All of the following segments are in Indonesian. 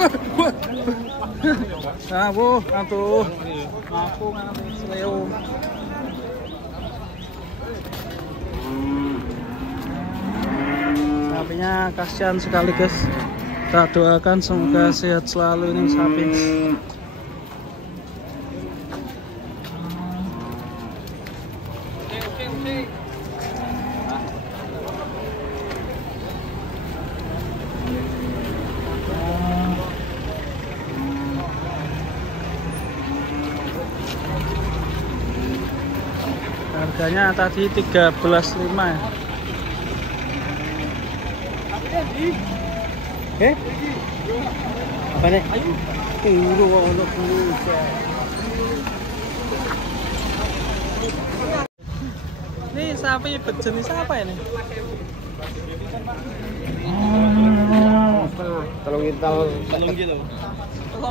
Wah. Nah, bu, atuh. Aku nganti seleo. Sapinya kasihan sekali, guys. Kita doakan semoga sehat selalu ini sapi. Harganya tadi 13.5 ya. Apa nih? Ini sapi berjenis apa ini? Telung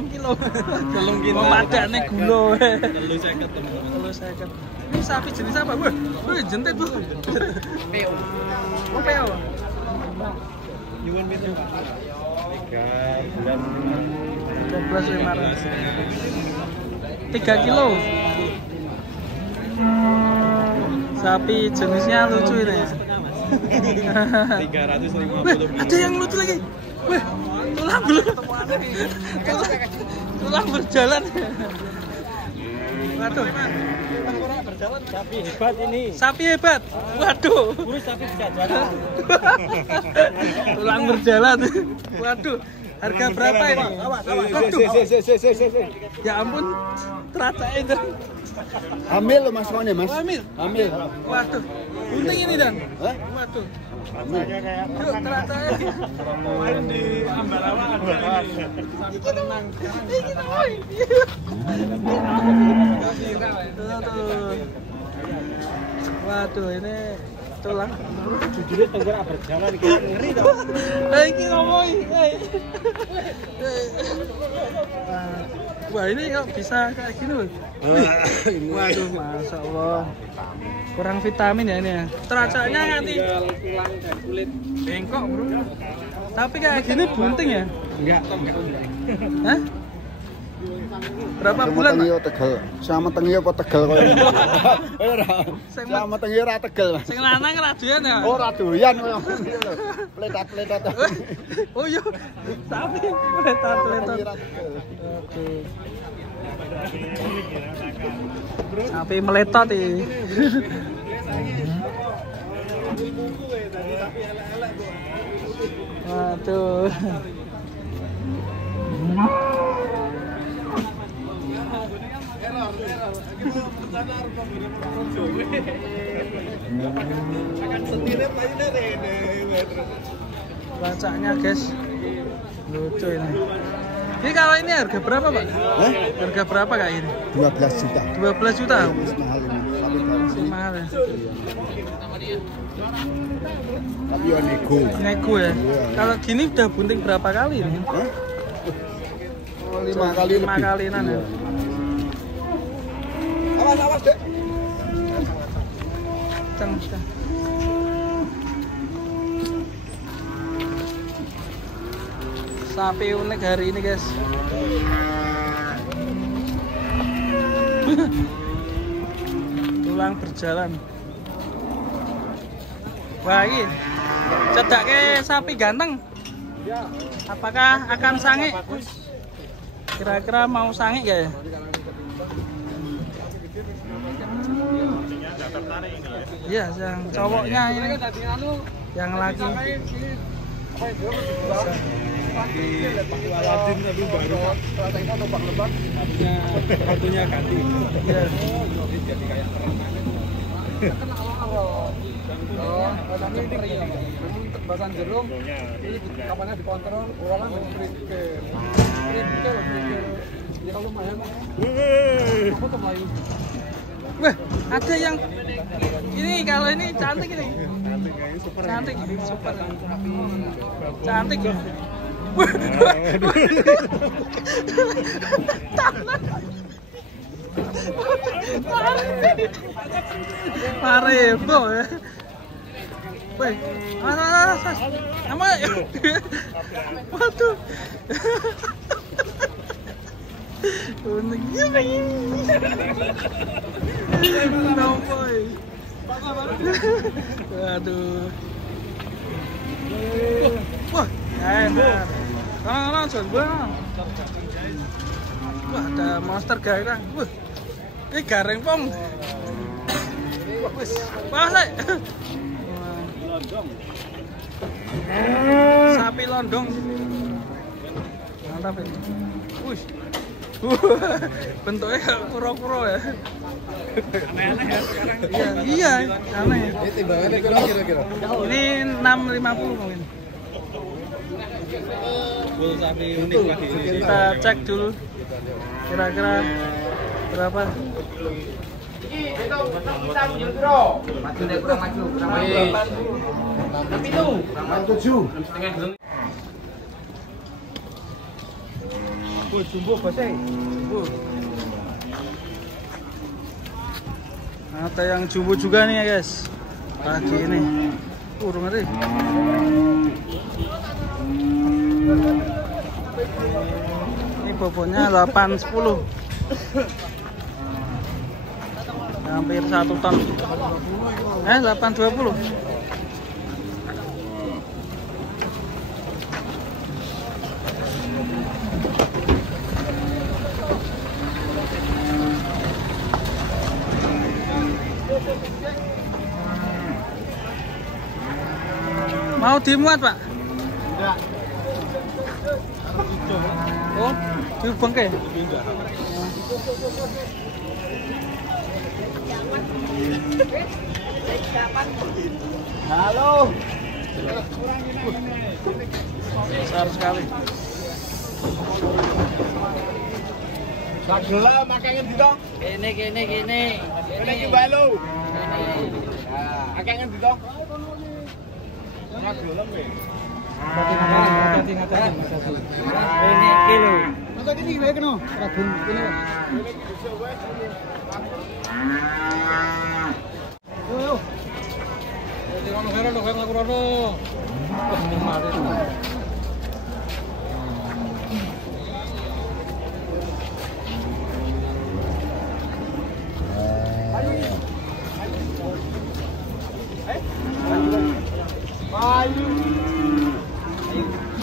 kilo. Memadane gula. 350. Ini sapi jenis apa? Wah, jentit tuh. Peo. Oh, peo. Yuan itu 13.500. 3 kilo. Sapi jenisnya lucu ini. 350. Ada yang lucu lagi. Wih, tulang berjalan. Waduh. Berjalan sapi hebat ini. Sapi hebat. Waduh. Urus sapi bisa jalan. Tulang berjalan. Waduh. Harga berapa ini? Waduh. Ya ampun. Teraca itu. Hamil loh Mas Rone, Mas. Hamil. Hamil. Waduh. Bunting ini dan. Hah? Waduh. Rasanya kayak Yuk, teraca ini. main di Ambarawa. Iki tenang. Iki tenang. Waduh, ini tulang. Jujurnya tenggara berjalan kayak ngeri dong. Ini ngomong. Wah, ini kok bisa kayak gini loh. Waduh, Masya Allah. Kurang vitamin ya ini ya. Teracanya nanti Tulang dan kulit. bengkok, bro. Tapi kayak gini bunting ya? Enggak. Hah? Berapa bulan, Pak? Tegel. Sama tengi apa tegel koyo. Sama tengi ora tegel, Mas. Sing lanang radoyan ya? Oh, radoyan koyo. Pletat-pletat. Oh iya. Sapi pletat-pletat. Oke. Sapi meletot ini. Waduh. Bacanya, guys. Lucu ini. Ini kalau ini harga berapa, Pak? Harga berapa kayak ini? 12 juta. 12 juta. Mahal ini. Masih mahal ya. Tapi ya nego. Nego ya. Kalau gini udah bunting berapa kali ini? Hah? 5 kali lebih. 5 kalinan ya. Awas, Dek. Kencang. Sapi unik hari ini, guys. Tulang berjalan. Wah, ini cedake sapi ganteng. Apakah akan sange? Kira-kira mau sange gak ya? Iya, yang cowoknya ini, yang laki. Aladin tapi baru. Kartunya ganti. Iya. Jadi kayak Oh, tapi ini untuk basan jeruk ini kapannya dikontrol orang berpikir ya kalau lumayan apa tuh main. Wah, ada yang ini, kalau ini cantik ini. Cantik, super. Cantik. Wah. Maribo ya. Woi, mas. Waduh. Nompoy. Aduh. Wah, enak. Kalau coba. Wah, ada monster garang. Wah, ini gareng pom. Wis, pasai. Sapi londong. Mantap ini. Wih. Bentuknya kayak kuro-kuro ya. Aneh-aneh ya sekarang. Iya, aneh. Ini timbangannya kira-kira. Ini 650 mungkin. Full sapi unik lagi ini. Kita cek dulu. Kira-kira berapa? Jumbo basah. Ada yang jumbo juga nih ya guys. Pagi ini. Urung ngeri. Ini bobotnya 8-10. Hampir 1 ton. 820. Mau dimuat, Pak? Enggak. Oh, di bangke. Enggak. Halo. Besar sekali. Tak gelem akeh ngendi to? Kene. Kene iki bae lho. Akeh ngendi to? Ora gelem kowe. Hati-hati. Ini kilo. Masa ini wae kena. Ragun kene. Yo. Jadi kono kene aku rono. Wah, mari.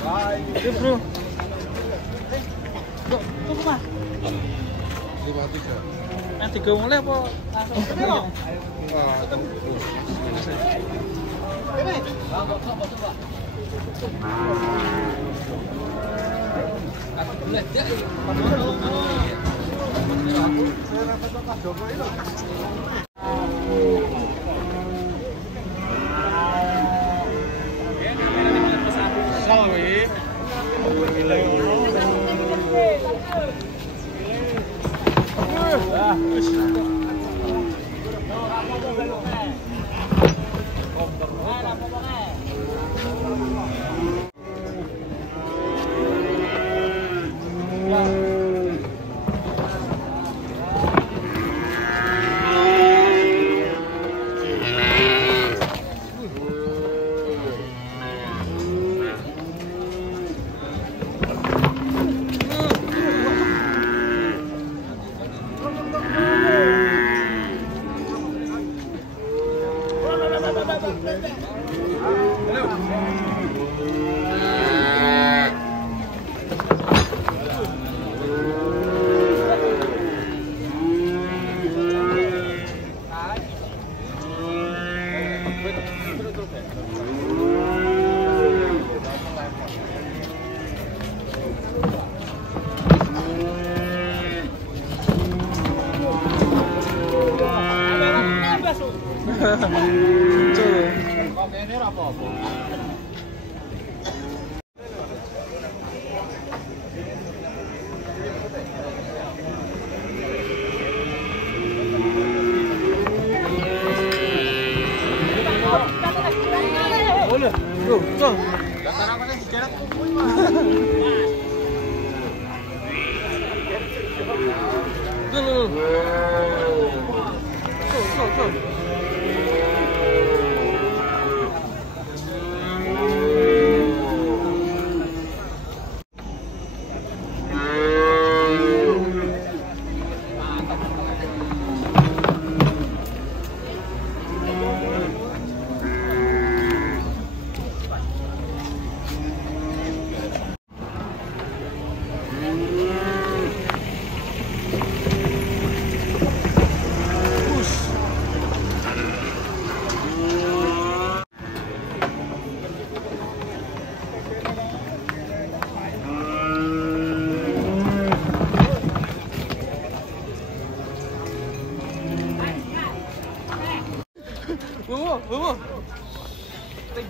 Ayo, bro. Tunggu, Mas. 53. 3 mulai apa langsung?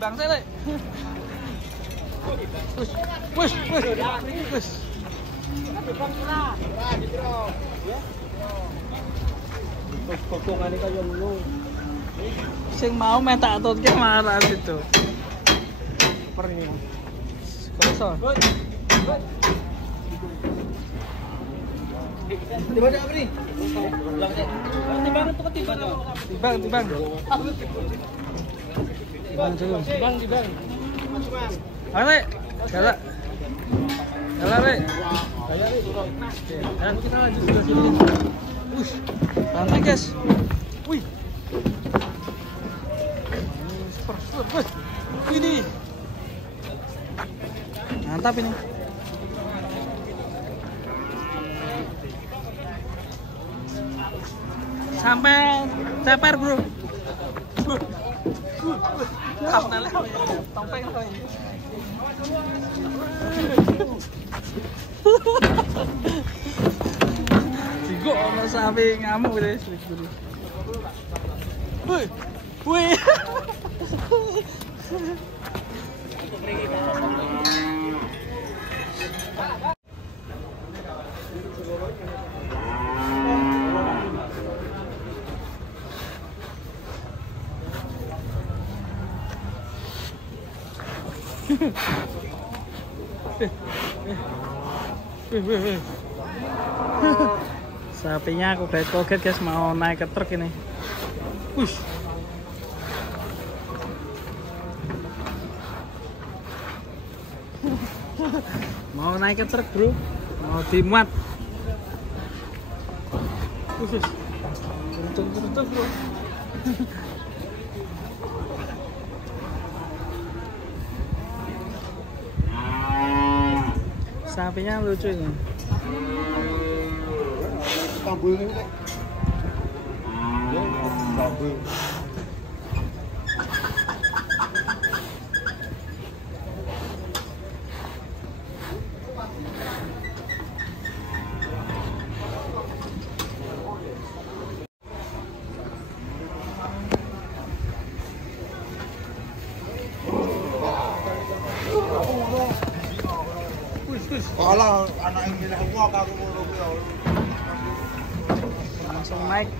bangsa le. Wis. Pokokane kaya ngono. Sing mau metak tutke marah situ. Pernya. Koso. Tiba apa nih? Timbang dulu. Timbang. Ale, galak. Galak, Le. Dan kita lanjut ke sini. Wih, santai guys. Wih. Super. Wih. Ini. Mantap ini. Sampai ceper, bro. Thumbnail topeng kali. Jigo ono sapi ngamuk wis. Wih. Sapinya aku kaget guys, mau naik ke truk ini. Wih. Mau naik ke truk, bro. Mau dimuat. Wih. Untung, bro. Sapinya lucu ini. Tambul ini. Tambul. Kalau anak yang milih gua kagak mau Langsung naik.